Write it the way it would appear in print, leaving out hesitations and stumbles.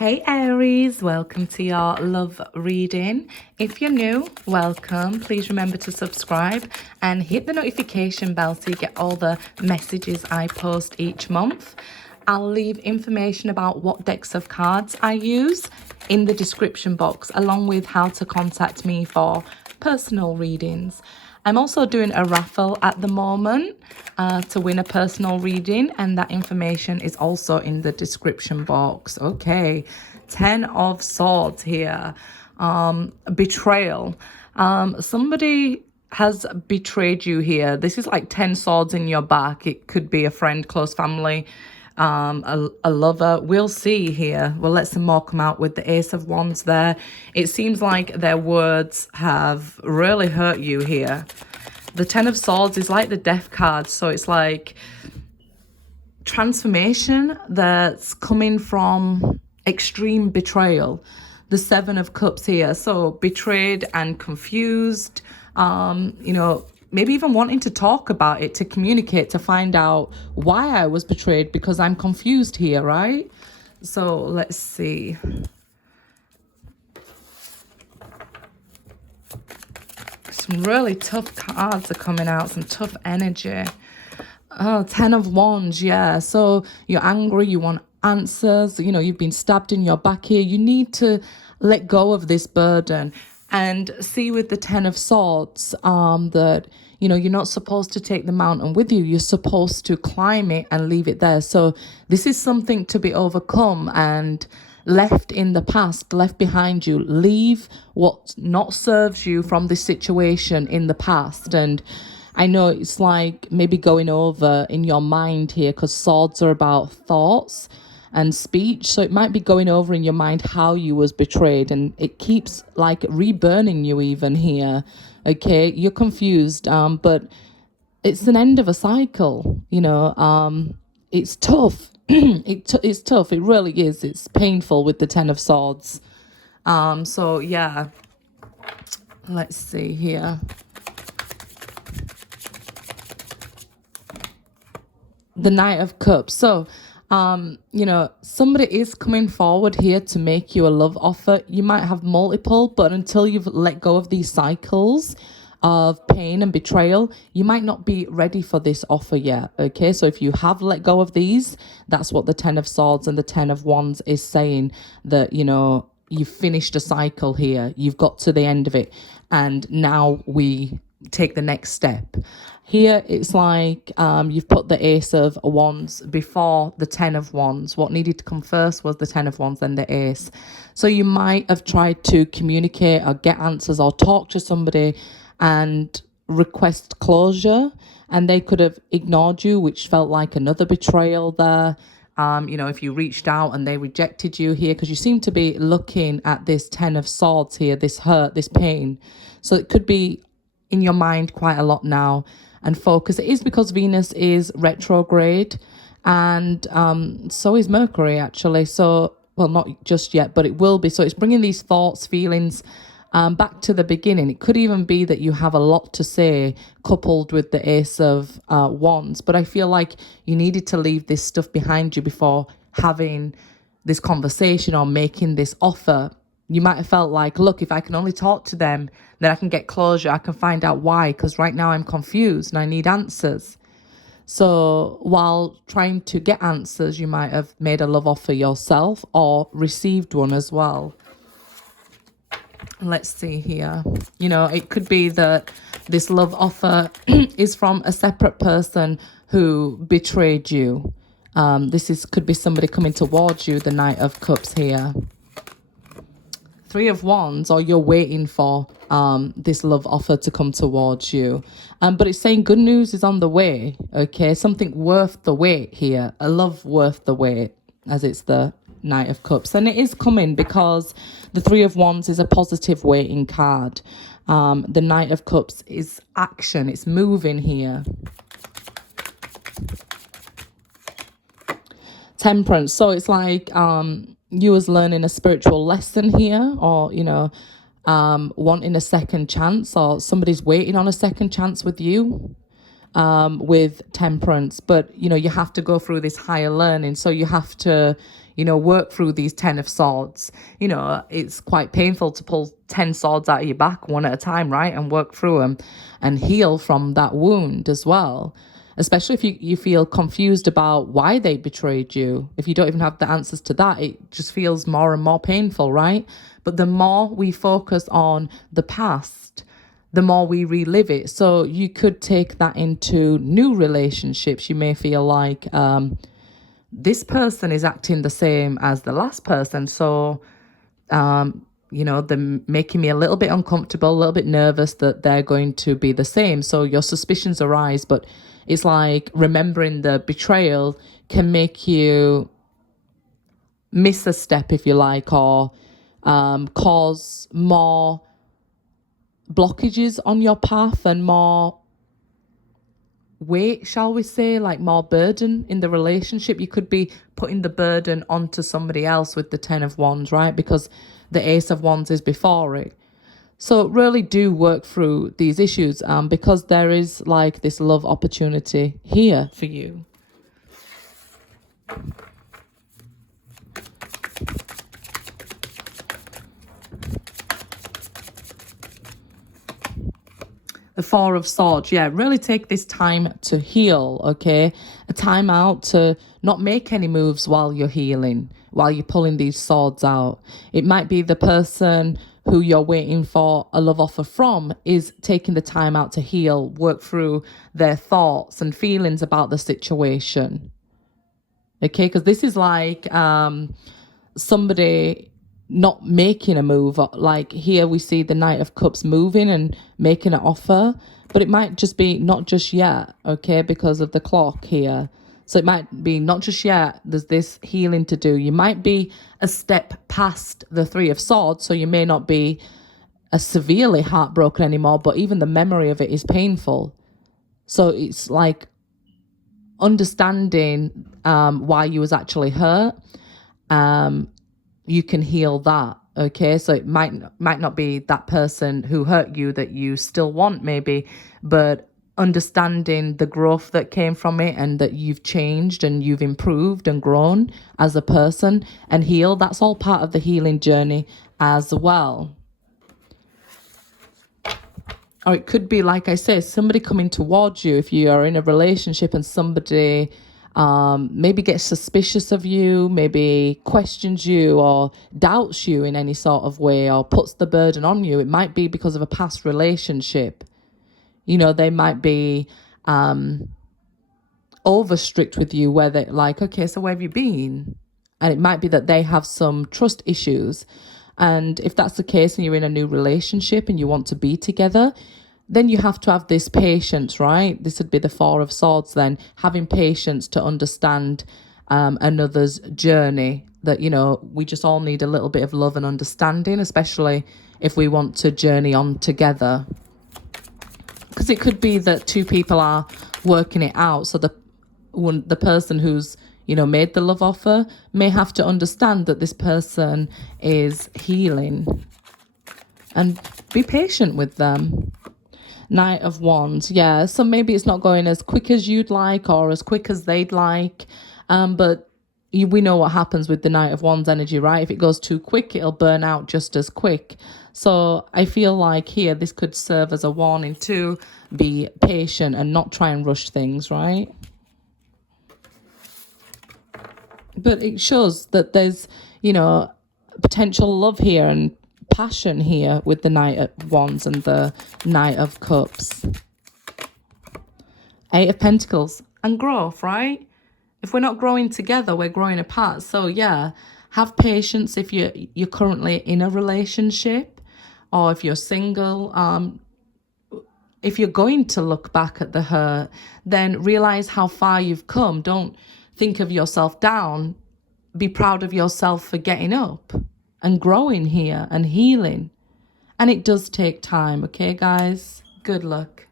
Hey Aries, welcome to your love reading. If you're new, welcome. Please remember to subscribe and hit the notification bell so you get all the messages I post each month. I'll leave information about what decks of cards I use in the description box, along with how to contact me for personal readings. I'm also doing a raffle at the moment to win a personal reading, and that information is also in the description box. Okay, 10 of Swords here. Betrayal. Somebody has betrayed you here. This is like 10 swords in your back. It could be a friend, close family, a lover. We'll see here. We'll let some more come out with the Ace of Wands there. It seems like their words have really hurt you here. The Ten of Swords is like the Death card, so it's like transformation that's coming from extreme betrayal. The Seven of Cups here, so betrayed and confused, maybe even wanting to talk about it, to communicate, to find out why I was betrayed, because I'm confused here, right? So let's see. Some really tough cards are coming out, some tough energy. Oh, 10 of Wands, yeah. So you're angry, you want answers, you've been stabbed in your back here. You need to let go of this burden. And see with the 10 of Swords that, you're not supposed to take the mountain with you. You're supposed to climb it and leave it there. So this is something to be overcome and left in the past, left behind you. Leave what not serves you from this situation in the past. And I know it's like maybe going over in your mind here, because swords are about thoughts and speech, so it might be going over in your mind how you was betrayed, and it keeps like reburning you even here. Okay, you're confused, but it's an end of a cycle. It's tough. It's tough. It really is. It's painful with the 10 of Swords. So yeah, let's see here. The Knight of Cups. So somebody is coming forward here to make you a love offer. You might have multiple, but until you've let go of these cycles of pain and betrayal, you might not be ready for this offer yet. Okay, so if you have let go of these, that's what the 10 of Swords and the 10 of Wands is saying, that you've finished a cycle here, you've got to the end of it, and now we take the next step. Here it's like you've put the Ace of Wands before the 10 of Wands. What needed to come first was the 10 of Wands, then the Ace. So you might have tried to communicate or get answers or talk to somebody and request closure, and they could have ignored you, which felt like another betrayal there. If you reached out and they rejected you here, because you seem to be looking at this 10 of Swords here, this hurt, this pain. So it could be in your mind quite a lot now, and focus. It is because Venus is retrograde, and so is Mercury actually. So, well, not just yet, but it will be. So it's bringing these thoughts, feelings back to the beginning. It could even be that you have a lot to say coupled with the Ace of Wands, but I feel like you needed to leave this stuff behind you before having this conversation or making this offer. You might have felt like, look, if I can only talk to them, then I can get closure. I can find out why, because right now I'm confused and I need answers. So while trying to get answers, you might have made a love offer yourself or received one as well. Let's see here. It could be that this love offer is from a separate person who betrayed you. Could be somebody coming towards you, the Knight of Cups here. 3 of Wands, or you're waiting for this love offer to come towards you. But it's saying good news is on the way, okay? Something worth the wait here. A love worth the wait, as it's the Knight of Cups. And it is coming because the 3 of Wands is a positive waiting card. The Knight of Cups is action. It's moving here. Temperance. So it's like you was learning a spiritual lesson here, or wanting a second chance, or somebody's waiting on a second chance with you, with Temperance. But you have to go through this higher learning, so you have to you know, work through these 10 of swords. You know, it's quite painful to pull 10 swords out of your back one at a time, right? And work through them and heal from that wound as well. Especially if you feel confused about why they betrayed you. If you don't even have the answers to that, it just feels more and more painful, right? But the more we focus on the past, the more we relive it. So you could take that into new relationships. You may feel like this person is acting the same as the last person. So, you know, they're making me a little bit uncomfortable, a little bit nervous that they're going to be the same. So your suspicions arise, but it's like remembering the betrayal can make you miss a step, if you like, or cause more blockages on your path and more weight, shall we say, like more burden in the relationship. You could be putting the burden onto somebody else with the 10 of Wands, right? Because the Ace of Wands is before it. So really do work through these issues because there is like this love opportunity here for you. The Four of Swords, yeah, really take this time to heal, okay? A time out to not make any moves while you're healing, while you're pulling these swords out. It might be the person who you're waiting for a love offer from is taking the time out to heal, work through their thoughts and feelings about the situation. Okay, because this is like somebody not making a move. Like here we see the Knight of Cups moving and making an offer, but it might just be not just yet, okay, because of the clock here. So it might be not just yet, there's this healing to do. You might be a step past the Three of Swords, so you may not be severely heartbroken anymore, but even the memory of it is painful. So it's like understanding why you was actually hurt. You can heal that, okay? So it might not be that person who hurt you that you still want maybe, but understanding the growth that came from it and that you've changed and you've improved and grown as a person and healed, that's all part of the healing journey as well. Or it could be, like I say, somebody coming towards you if you are in a relationship and somebody maybe gets suspicious of you, maybe questions you or doubts you in any sort of way or puts the burden on you. It might be because of a past relationship. You know, they might be over strict with you where they're like, okay, so where have you been? And it might be that they have some trust issues. And if that's the case and you're in a new relationship and you want to be together, then you have to have this patience, right? This would be the Four of Swords then, having patience to understand another's journey. That, you know, we just all need a little bit of love and understanding, especially if we want to journey on together. Because it could be that two people are working it out. So the person who's, you know, made the love offer may have to understand that this person is healing and be patient with them. Knight of Wands, yeah. So maybe it's not going as quick as you'd like or as quick as they'd like. But we know what happens with the Knight of Wands energy, right? If it goes too quick, it'll burn out just as quick. So I feel like here this could serve as a warning to be patient and not try and rush things, right? But it shows that there's, you know, potential love here and passion here with the Knight of Wands and the Knight of Cups. Eight of Pentacles and growth, right? If we're not growing together, we're growing apart. So yeah, have patience if you're currently in a relationship or if you're single. If you're going to look back at the hurt, then realize how far you've come. Don't think of yourself down. Be proud of yourself for getting up and growing here and healing. And it does take time, okay, guys? Good luck.